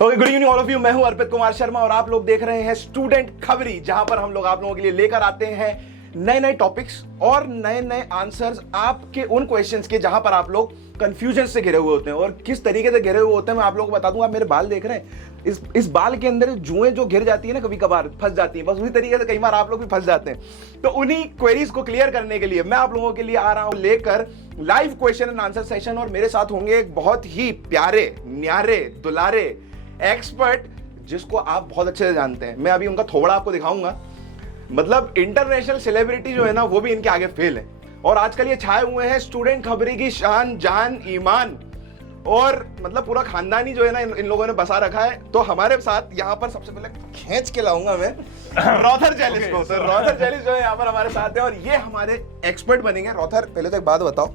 Okay, good evening all of you. मैं हूं अर्पित कुमार शर्मा और आप लोग देख रहे हैं स्टूडेंट खबरी, जहां पर हम लोग आप लोगों के लिए लेकर आते हैं नए नए टॉपिक्स और नए नए आंसर्स आपके उन क्वेश्चंस के जहां पर आप लोग कंफ्यूजन से घिरे हुए होते हैं। और किस तरीके से घिरे हुए होते हैं मैं आप लोगों को बता दूंगा। आप मेरे बाल देख रहे हैं, इस बाल के अंदर जुएं जो घिर जाती है ना, कभी कभार फंस जाती है, बस उसी तरीके से कई बार आप लोग भी फंस जाते हैं। तो उन्हीं क्वेरीज को क्लियर करने के लिए मैं आप लोगों के लिए आ रहा हूं लेकर live question and answer session. और मेरे साथ होंगे एक बहुत ही प्यारे, न्यारे, दुलारे एक्सपर्ट जिसको आप बहुत अच्छे से जानते हैं। मैं अभी उनका थोड़ा आपको दिखाऊंगा। मतलब इंटरनेशनल सेलिब्रिटी जो है ना, वो भी इनके आगे फेल है। और आजकल ये छाए हुए हैं स्टूडेंट खबरी की शान, जान, ईमान और मतलब पूरा खानदानी जो है ना, इन लोगों ने बसा रखा है। तो हमारे साथ यहाँ पर सबसे पहले खींच के लाऊंगा मैं रॉथर जेलिस को। तो रॉथर जेलिस जो है यहाँ पर हमारे साथ है और ये हमारे एक्सपर्ट बनेंगे। रॉथर, पहले तो एक बात बताओ,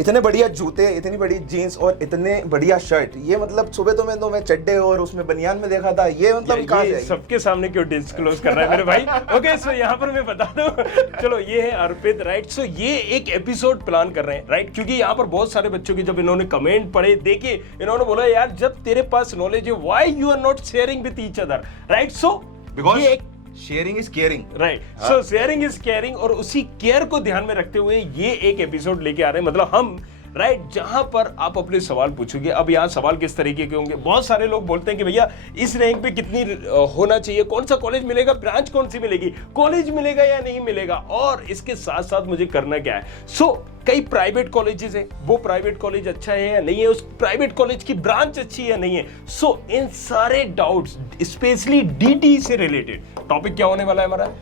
इतने बढ़िया जूते, इतनी बड़ी जीन्स और इतने बढ़िया शर्ट, ये मतलब सुबह तो मैं चड्डे और उसमें बनियान में देखा था, ये मतलब कहाँ से? सबके सामने क्यों डिस्क्लोज कर रहा है मेरे भाई? ओके, सो यहाँ पर मैं बता दूं, चलो ये है अर्पित, राइट। सो ये एक एपिसोड प्लान कर रहे हैं, राइट, क्योंकि यहाँ पर बहुत सारे बच्चों के जब इन्होंने कमेंट पढ़े, देखे, इन्होंने बोला यार जब तेरे पास नॉलेज है, why you are not sharing with each other, right. So ये एक sharing is caring, right. So sharing is caring और उसी केयर को ध्यान में रखते हुए ये एक एपिसोड लेके आ रहे हैं। मतलब हम, राइट, जहां पर आप अपने सवाल पूछोगे। अब यहाँ सवाल किस तरीके के होंगे? बहुत सारे लोग बोलते हैं कि भैया इस रैंक पे कितनी होना चाहिए, कौन सा कॉलेज मिलेगा, ब्रांच कौन सी मिलेगी, कॉलेज मिलेगा या नहीं मिलेगा, और इसके साथ साथ मुझे करना क्या है। सो कई प्राइवेट कॉलेजेस हैं, वो प्राइवेट कॉलेज अच्छा है या नहीं है, उस प्राइवेट कॉलेज की ब्रांच अच्छी है या नहीं है। सो इन सारे डाउट्स स्पेशली डीटी से रिलेटेड टॉपिक क्या होने वाला है हमारा?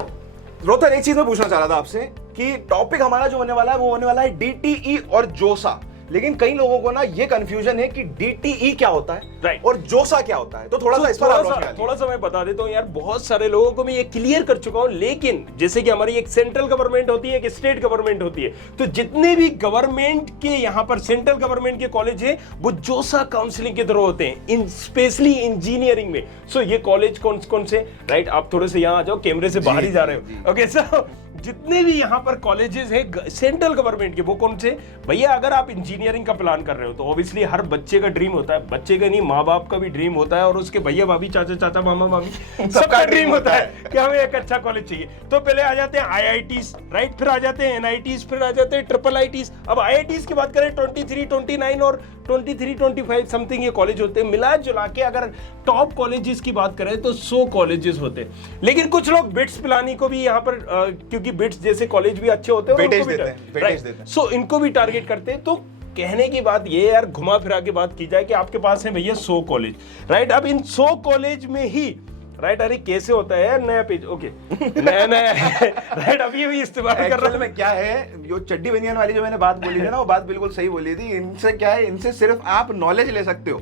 रोहतर, एक चीज मैं पूछना चाह रहा था आपसे कि टॉपिक हमारा जो होने वाला है वो होने वाला है डीटीई और जोसा। लेकिन कई लोगों को ना ये कंफ्यूजन है कि डीटीई क्या होता है, राइट, और जोसा क्या होता है। तो थोड़ा सा इस पर थोड़ा सा मैं बता देता हूँ यार। बहुत सारे लोगों को मैं ये क्लियर कर चुका हूँ, लेकिन जैसे कि हमारी एक सेंट्रल गवर्नमेंट होती है, एक स्टेट गवर्नमेंट होती है, तो जितने भी गवर्नमेंट के यहाँ पर सेंट्रल गवर्नमेंट के कॉलेज है वो जोसा काउंसलिंग के थ्रू होते हैं, इन स्पेशली इंजीनियरिंग में। सो ये कॉलेज कौन से, राइट, आप थोड़े से यहाँ आ जाओ, कैमरे से बाहर ही जा रहे हो। ओके, सो जितने भी यहाँ पर कॉलेजेस हैं सेंट्रल गवर्नमेंट के, वो कौन से? भैया अगर आप इंजीनियरिंग का प्लान कर रहे हो तो ऑब्वियसली हर बच्चे का ड्रीम होता है, बच्चे का नहीं, माँ बाप का भी ड्रीम होता है, और उसके भैया भाभी, चाचा मामा मामी सबका ड्रीम होता है कि हमें एक अच्छा कॉलेज चाहिए। तो पहले आ जाते हैं IITs, राइट, फिर आ जाते हैं NITs, फिर आ जाते हैं IIITs। अब IITs की बात करें 23, 29 और 23, 25 समथिंग ये कॉलेज होते हैं। मिला जुला के अगर टॉप कॉलेजेस की बात करें तो 100 कॉलेजेस होते हैं। लेकिन कुछ लोग बिट्स पिलानी को भी यहाँ पर क्योंकि बिट्स जैसे कॉलेज भी अच्छे होते हैं, सो इनको भी टारगेट करते हैं। तो कहने की बात ये यार, घुमा फिरा के बात की जाए कि आपके पास है भैया 100 कॉलेज, राइट। अब इन 100 कॉलेज में ही, राइट, अरे कैसे होता है यार, नया पेज, ओके, नया राइट, अभी भी इस्तेमाल कर रहा है। क्या है, जो चड्डी बनियान वाली जो मैंने बात बोली थी ना, वो बात बिल्कुल सही बोली थी। इनसे क्या है, इनसे सिर्फ आप नॉलेज ले सकते हो,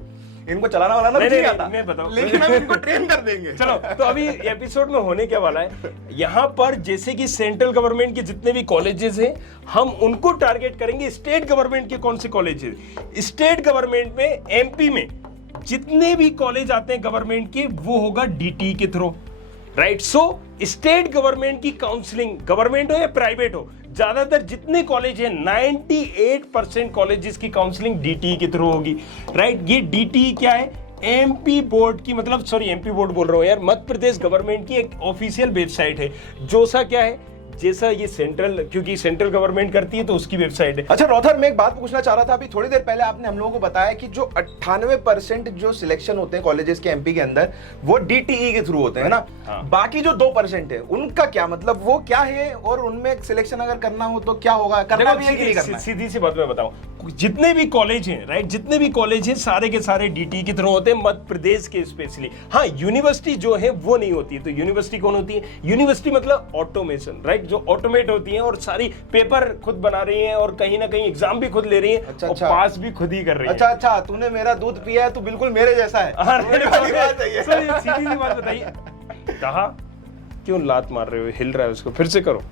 इनको चलाना वाला नहीं आता, मैं बताऊं, लेकिन हम इनको ट्रेन कर देंगे। चलो, तो अभी एपिसोड में होने क्या वाला है, यहाँ पर जैसे कि सेंट्रल गवर्नमेंट के जितने भी कॉलेजेस हैं, हम उनको टारगेट करेंगे। स्टेट गवर्नमेंट के कौन से कॉलेजेस? स्टेट गवर्नमेंट में, MP में जितने भी कॉलेज आते हैं गवर्नमेंट के, वो होगा DT के थ्रू, राइट। सो स्टेट गवर्नमेंट की काउंसलिंग, गवर्नमेंट हो या प्राइवेट हो, ज्यादातर जितने कॉलेज हैं 98% कॉलेजेस की काउंसलिंग DT के थ्रू होगी, राइट। ये DT क्या है? MP बोर्ड की, मतलब सॉरी, MP बोर्ड बोल रहा हूं यार, मध्य प्रदेश गवर्नमेंट की एक ऑफिशियल वेबसाइट है। जोसा क्या है? जैसा ये सेंट्रल, क्योंकि सेंट्रल गवर्नमेंट करती है तो उसकी वेबसाइट है। अच्छा रॉथर, मैं एक बात पूछना चाह रहा था। अभी थोड़ी देर पहले आपने हम लोगों को बताया कि जो 98% जो सिलेक्शन होते हैं कॉलेजेस के MP के अंदर, वो DTE के थ्रू होते हैं ना। हाँ। बाकी जो 2% है उनका क्या मतलब, वो क्या है, और उनमें सिलेक्शन अगर करना हो तो क्या होगा, करना भी है कि नहीं करना है? सीधी सी बात मैं बताऊं, जितने भी कॉलेज हैं, राइट, जितने भी कॉलेज हैं सारे के सारे DT की तरह होते हैं, मध्य प्रदेश के स्पेशली। हाँ, यूनिवर्सिटी जो है वो नहीं होती है। तो यूनिवर्सिटी कौन होती है? यूनिवर्सिटी मतलब ऑटोमेशन, राइट, जो ऑटोमेट होती है और सारी पेपर खुद बना रही है और कहीं ना कहीं एग्जाम भी खुद ले रही है। और पास भी खुद ही कर रही है। अच्छा, तूने मेरा दूध पिया है, तू बिल्कुल मेरे जैसा है। सीधी सी बात बताइए, कहा क्यों लात मार रहे हो, हिल रहा है उसको, फिर से करो।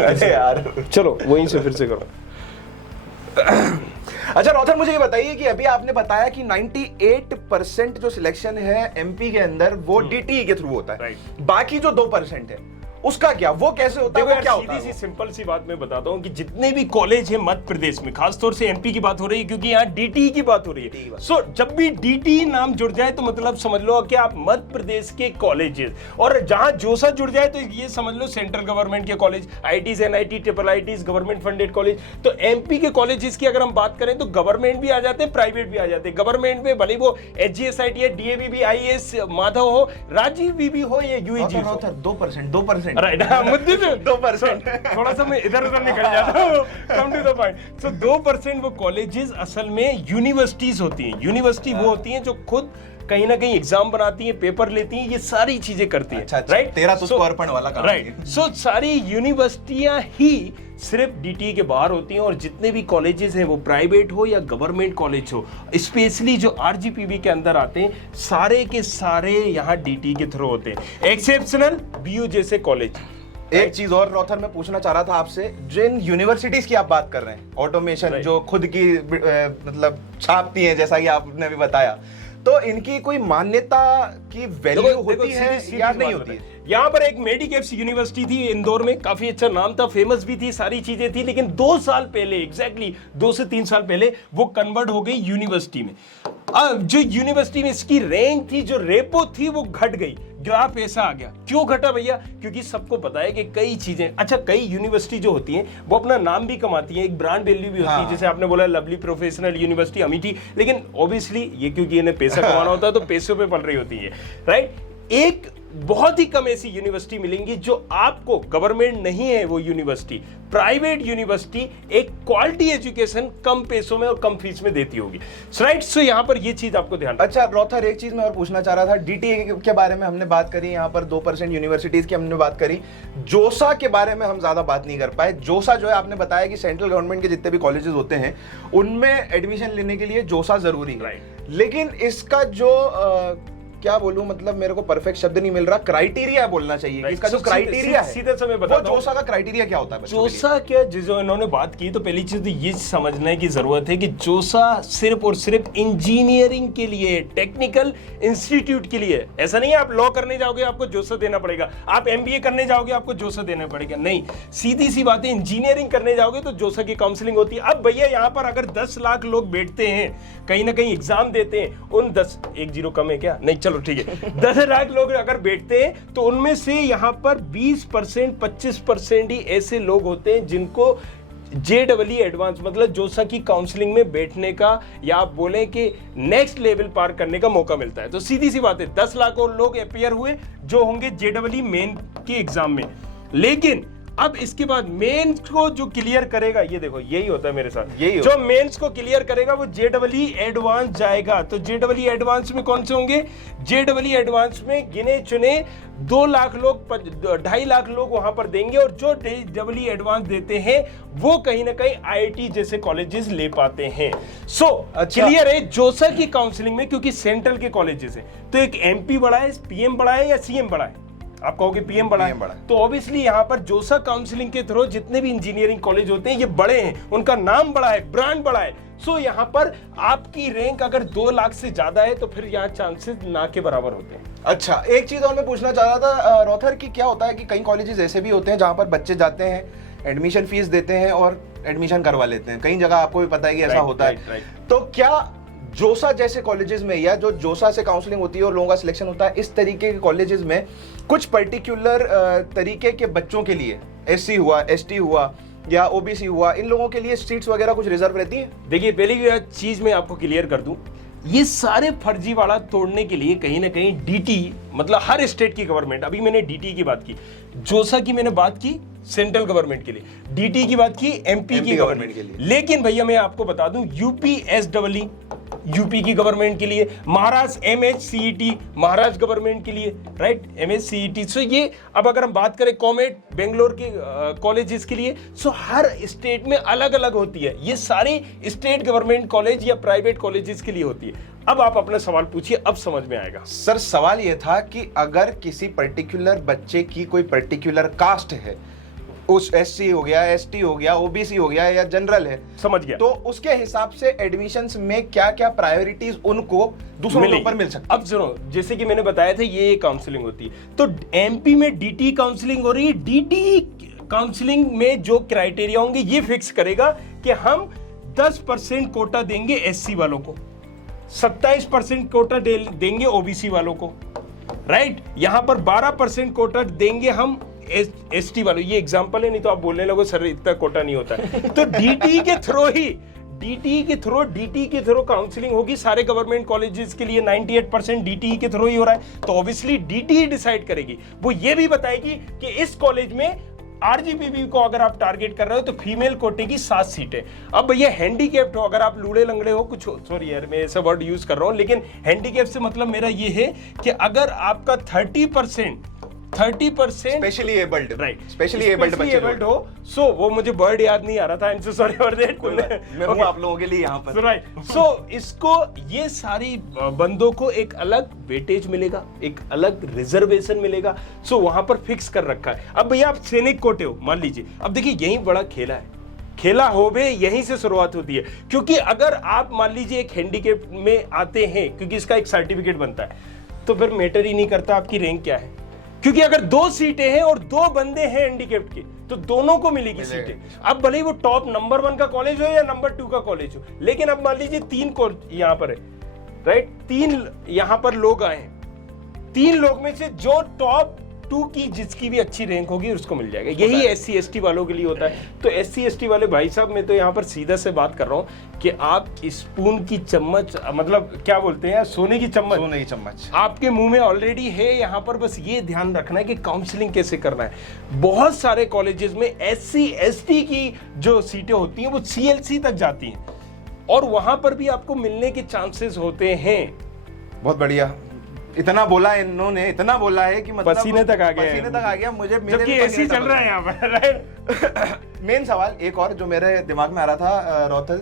अरे यार, चलो वहीं से फिर से करो। अच्छा रॉथर, मुझे ये बताइए कि अभी आपने बताया कि 98% जो सिलेक्शन है MP के अंदर वो DTE के थ्रू होता है, बाकी जो 2% है उसका क्या, वो कैसे होता है, देखो वो क्या यार, होता है सीधी वो? सी सिंपल सी बात मैं बताता हूँ कि जितने भी कॉलेज है मध्य प्रदेश में, खासतौर से एमपी की बात हो रही है क्योंकि यहाँ डीटी की बात हो रही है। सो जब भी डीटी नाम जुड़ जाए तो मतलब समझ लो कि आप मध्य प्रदेश के कॉलेजेस, और जहां जोसा जुड़ जाए तो ये समझ लो सेंट्रल गवर्नमेंट के college, ITs, NIT, triple ITs, government funded college. तो एमपी के कॉलेजेस की अगर हम बात करें तो गवर्नमेंट भी आ जाते हैं, प्राइवेट भी आ जाते हैं। गवर्नमेंट में भले वो एचजीएसआईटी है, डीएवी भी, आईएएस माधव हो, राजीव भी हो, या यूईजी हो। 2% राइट, मुद्दे पे 2%। थोड़ा सा मैं इधर उधर निकल जाता हूँ, कम टू द पॉइंट। सो 2% वो कॉलेजेस असल में यूनिवर्सिटीज होती हैं। यूनिवर्सिटी वो होती हैं जो खुद कहीं ना कहीं एग्जाम बनाती हैं, पेपर लेती हैं, ये सारी चीजें करती हैं। राइट, तेरा तो अर्पण वाला काम। राइट, सो सारी यूनिवर्सिटियां ही सिर्फ डीटी के बाहर होती हैं, और जितने भी कॉलेजेस हैं वो प्राइवेट हो या गवर्नमेंट कॉलेज हो, स्पेशली जो आरजीपीवी के अंदर आते हैं, सारे के सारे यहाँ डीटी के थ्रू होते हैं, एक्सेप्शनल बीयू जैसे कॉलेज। एक चीज और रॉथर मैं पूछना चाह रहा था आपसे, जिन यूनिवर्सिटीज की आप बात कर रहे हैं, ऑटोमेशन जो खुद की मतलब छापती हैं, जैसा कि आपने भी बताया, तो इनकी कोई मान्यता की वैल्यू होती है या नहीं होती है? यहाँ पर एक मेडिकेप्स यूनिवर्सिटी थी इंदौर में, काफी अच्छा नाम था, फेमस भी थी, सारी चीजें थी, लेकिन 2 साल पहले, एग्जैक्टली 2 से 3 साल पहले वो कन्वर्ट हो गई यूनिवर्सिटी में। अब जो यूनिवर्सिटी में इसकी रैंक थी, जो रेपो थी, वो घट गई, ग्राफ ऐसा आ गया। क्यों घटा भैया? क्योंकि सबको पता है कि कई चीजें, अच्छा कई यूनिवर्सिटी जो होती हैं वो अपना नाम भी कमाती हैं, एक ब्रांड वैल्यू भी होती है, जैसे आपने बोला लवली प्रोफेशनल यूनिवर्सिटी अमेठी, लेकिन ऑब्वियसली ये क्योंकि इन्हें पैसा कमाना होता है तो पैसों पे पल रही होती है, राइट। एक बहुत ही कम ऐसी यूनिवर्सिटी मिलेंगी जो आपको, गवर्नमेंट नहीं है वो यूनिवर्सिटी, प्राइवेट यूनिवर्सिटी, एक क्वालिटी एजुकेशन कम पैसों में और कम फीस में देती होगी, राइट। सो यहाँ पर ये चीज आपको ध्यान। अच्छा रॉथर, एक चीज मैं और पूछना चाह रहा था, डीटी के बारे में हमने बात करी, यहाँ पर 2% यूनिवर्सिटीज की हमने बात करी, जोसा के बारे में हम ज्यादा बात नहीं कर पाए। जोसा जो है, आपने बताया कि सेंट्रल गवर्नमेंट के जितने भी कॉलेजेस होते हैं उनमें एडमिशन लेने के लिए जोसा जरूरी है, राइट। लेकिन इसका जो क्या बोलूं, मतलब मेरे को परफेक्ट शब्द नहीं मिल रहा, क्राइटेरिया बोलना चाहिए कि इसका जो क्राइटेरिया है, सीधे समय बताता हूं, जोसा का क्राइटेरिया क्या होता है? जोसा क्या, जो इन्होंने बात की, तो पहली चीज तो ये समझने की जरूरत है कि जोसा सिर्फ और सिर्फ इंजीनियरिंग के लिए, टेक्निकल इंस्टीट्यूट के लिए। ऐसा नहीं है आप लॉ करने जाओगे आपको जोसा देना पड़ेगा, आप एमबीए करने जाओगे आपको जोसा देना पड़ेगा, नहीं। सीधी सी बात है, इंजीनियरिंग करने जाओगे तो जोसा की काउंसलिंग होती है। अब भैया यहाँ पर अगर 10 लाख लोग बैठते हैं, कहीं ना कहीं एग्जाम देते हैं, उन 10, 1 0 कम है क्या? नहीं, चलो ठीक है, 10 लाख लोग अगर बैठते हैं तो उनमें से यहाँ पर 20%, 25% ही ऐसे लोग होते हैं जिनको जेडब्ल्यू एडवांस, मतलब जोसा की काउंसलिंग में बैठने का, या आप बोलें कि नेक्स्ट लेवल पार करने का मौका मिलता है। तो सीधी सी बात है, 10 लाख और लोग अपियर हुए जो होंगे जेडब्ल्यू मेन के एग्जाम में, लेकिन अब इसके बाद मेंस को जो क्लियर करेगा, ये देखो यही होता है मेरे साथ, यही जो मेंस को क्लियर करेगा वो जेडब्ल्यू एडवांस जाएगा। तो जेडब्ल्यू एडवांस में कौन से होंगे? जेडब्ल्यू एडवांस में गिने चुने 2 लाख लोग, 2.5 लाख लोग वहां पर देंगे, और जो जेडब्ल्यू एडवांस देते हैं वो कहीं ना कहीं आईआईटी जैसे कॉलेजेस ले पाते हैं। सो क्लियर है जोसा की काउंसलिंग में, क्योंकि सेंट्रल के कॉलेजेस है, तो एक एमपी बड़ा है, पीएम बड़ा है या सीएम बड़ा है? आप कहोगे पीएम बड़ा है, तो ऑब्वियसली यहाँ पर जोसा काउंसलिंग के थ्रू जितने भी इंजीनियरिंग कॉलेज होते हैं ये बड़े हैं, उनका नाम बड़ा है, ब्रांड बड़ा है। सो यहाँ पर आपकी रैंक अगर 2 लाख से ज्यादा है तो फिर यहाँ चांसेस ना के बराबर होते हैं। अच्छा, एक चीज और मैं पूछना चाह रहा था रॉथर, की क्या होता है कि कई कॉलेजेस ऐसे भी होते हैं जहां पर बच्चे जाते हैं, एडमिशन फीस देते हैं और एडमिशन करवा लेते हैं, कई जगह आपको भी पता है कि ऐसा होता है। तो क्या जोसा जैसे कॉलेजेस में, या जो जोसा से काउंसलिंग होती है और लोगों का सिलेक्शन होता है, इस तरीके के कॉलेजेस में कुछ पर्टिकुलर तरीके के बच्चों के लिए, एससी हुआ, एसटी हुआ या ओबीसी हुआ, इन लोगों के लिए सीट्स वगैरह कुछ रिजर्व रहती है? देखिए, पहली चीज मैं आपको क्लियर कर दूं, ये सारे फर्जीवाड़ा तोड़ने के लिए कहीं ना कहीं डीटी, मतलब हर स्टेट की गवर्नमेंट, अभी मैंने डीटी की बात की, जोसा की मैंने बात की सेंट्रल गवर्नमेंट के लिए, डीटी की बात की एमपी की गवर्नमेंट के लिए, लेकिन भैया मैं आपको बता दूं यूपीएसडब्ल्यू यूपी की गवर्नमेंट के लिए, महाराष्ट्र एमएचसीईटी महाराष्ट्र गवर्नमेंट के लिए, राइट, एमएचसीईटी। सो ये अब अगर हम बात करें कॉमेट बेंगलोर के कॉलेजेस के लिए, सो हर स्टेट में अलग अलग होती है, ये सारी स्टेट गवर्नमेंट कॉलेज या प्राइवेट कॉलेजेस के लिए होती है। अब आप अपना सवाल पूछिए, अब समझ में आएगा। सर सवाल ये था कि अगर किसी पर्टिकुलर बच्चे की कोई पर्टिकुलर कास्ट है, उस SC हो गया, ST हो गया, OBC हो गया या जनरल है, समझ गया। तो उसके हिसाब से एडमिशंस में क्या क्या प्रायोरिटीज उनको दूसरों के ऊपर मिल सकती है। अब सुनो, जैसे कि मैंने बताया था ये काउंसलिंग होती है, तो MP में DT काउंसलिंग हो रही है। DT काउंसलिंग में जो क्राइटेरिया होंगे ये फिक्स करेगा कि हम 10% कोटा देंगे SC वालों को, 27% कोटा देंगे OBC वालों को, राइट। यहां पर 12% कोटा देंगे हम ST वालों। ये एग्जांपल है, नहीं तो आप बोलने लगो सर इतना कोटा नहीं होता है। तो DT के थ्रू काउंसलिंग होगी सारे गवर्नमेंट कॉलेजेस के लिए। 98% DT के थ्रू ही हो रहा है, तो ऑब्वियसली DT ही डिसाइड करेगी। वो ये भी बताएगी कि इस कॉलेज में RGPV को अगर आप टारगेट कर रहे हो तो फीमेल कोटे की 7 सीटें। अब भैया हैंडीकैप्ड हो, अगर आप लूड़े लंगड़े हो, कुछ सॉरी यार मैं ऐसा वर्ड यूज कर रहा हूं, लेकिन हैंडीकैप से मतलब मेरा ये है कि अगर आपका 30% specially abled, right, specially abled हो, सो वो मुझे वर्ड याद नहीं आ रहा था, I am so sorry for that. मैं हूं आप लोगों के लिए यहाँ पर, राइट। सो इसको, ये सारी बंदों को एक अलग वेटेज मिलेगा, एक अलग रिजर्वेशन मिलेगा। सो वहां पर फिक्स कर रखा है। अब भैया आप सैनिक कोटे हो, मान लीजिए, अब देखिए यही बड़ा खेला है, खेला हो बे, यहीं से शुरुआत होती है। क्योंकि अगर आप मान लीजिए एक हैंडीकैप में आते हैं, क्योंकि इसका एक सर्टिफिकेट बनता है, तो फिर मैटर ही नहीं करता आपकी रैंक क्या है, क्योंकि अगर 2 सीटें हैं और 2 बंदे हैं हैंडीकैप्ड के, तो दोनों को मिलेगी सीटें। अब भले ही वो टॉप नंबर 1 का कॉलेज हो या नंबर 2 का कॉलेज हो, लेकिन अब मान लीजिए 3 यहां पर है, राइट, 3 यहां पर लोग आए हैं, 3 लोग में से जो टॉप 2 की जिसकी भी अच्छी रैंक होगी उसको मिल जाएगा। यही SC ST वालों के लिए होता है। तो SC ST वाले भाई साहब, मैं तो यहाँ पर सीधा से बात कर रहा हूँ कि आप स्पून की चम्मच, मतलब क्या बोलते हैं, सोने की चम्मच आपके मुंह में ऑलरेडी है। यहाँ पर बस ये ध्यान रखना है कि काउंसलिंग कैसे करना है। बहुत सारे कॉलेजेस में SC ST की जो सीटें होती हैं वो CLC तक जाती हैं, और वहां पर भी आपको मिलने के चांसेस होते हैं। बहुत बढ़िया, इतना बोला इन्होंने, इतना बोला है कि मतलब पसीने तक आ गया मुझे, जबकि ऐसे चल रहा है यहाँ पर, राइट। मेन सवाल एक और जो मेरे दिमाग में आ रहा था रौथल,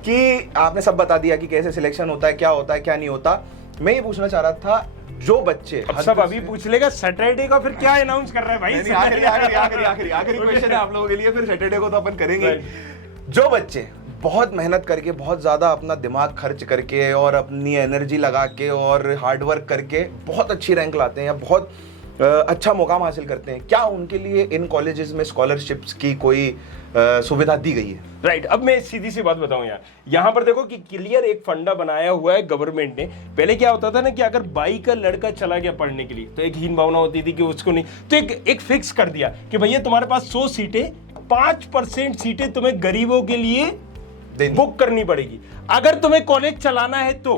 कि आपने सब बता दिया कि कैसे सिलेक्शन होता है, क्या होता है, क्या नहीं होता। मैं ये पूछना चाह रहा था, जो बच्चे सब अभी पूछ लेगा सैटरडे का फिर क्या अनाउंस कर रहा है भाई। आखिरी क्वेश्चन है आप लोगों के लिए, फिर सैटरडे को तो अपन करेंगे। जो बच्चे बहुत मेहनत करके, बहुत ज्यादा अपना दिमाग खर्च करके और अपनी एनर्जी लगा के और हार्ड वर्क करके बहुत अच्छी रैंक लाते हैं या बहुत अच्छा मुकाम हासिल करते हैं, क्या उनके लिए इन कॉलेजेस में स्कॉलरशिप्स की कोई सुविधा दी गई है? राइट। अब मैं सीधी सी बात बताऊं यार, यहाँ पर देखो कि क्लियर एक फंडा बनाया हुआ है गवर्नमेंट ने। पहले क्या होता था ना कि अगर 22 का लड़का चला गया पढ़ने के लिए तो एक हीन भावना होती थी कि उसको नहीं, तो एक फिक्स कर दिया कि भैया तुम्हारे पास 100 सीटें, 5% सीटें तुम्हें गरीबों के लिए बुक करनी पड़ेगी। अगर तुम्हें कॉलेज चलाना है तो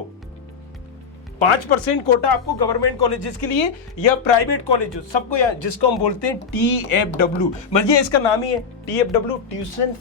5% कोटा आपको गवर्नमेंट कॉलेजेस के लिए या प्राइवेट कॉलेज सबको, या जिसको हम बोलते हैं TFW, मतलब इसका नाम ही है TFW, tuition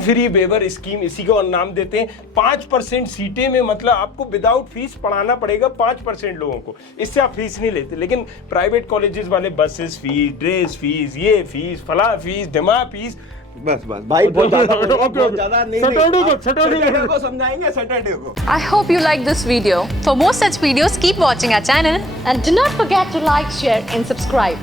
free waiver scheme, इसी को नाम देते हैं। 5% सीटें में मतलब आपको विदाउट फीस पढ़ाना पड़ेगा 5% लोगों को, इससे आप फीस नहीं लेते। लेकिन प्राइवेट कॉलेजेस वाले बसेस फीस, ड्रेस फीस, ये फीस, फला फीस, दिमा फीस, बस भाई बहुत ज्यादा नहीं, सैटरडे को समझाएंगे, सैटरडे को। I hope you like this video. For more such videos, keep watching our channel and do not forget to like, share and subscribe.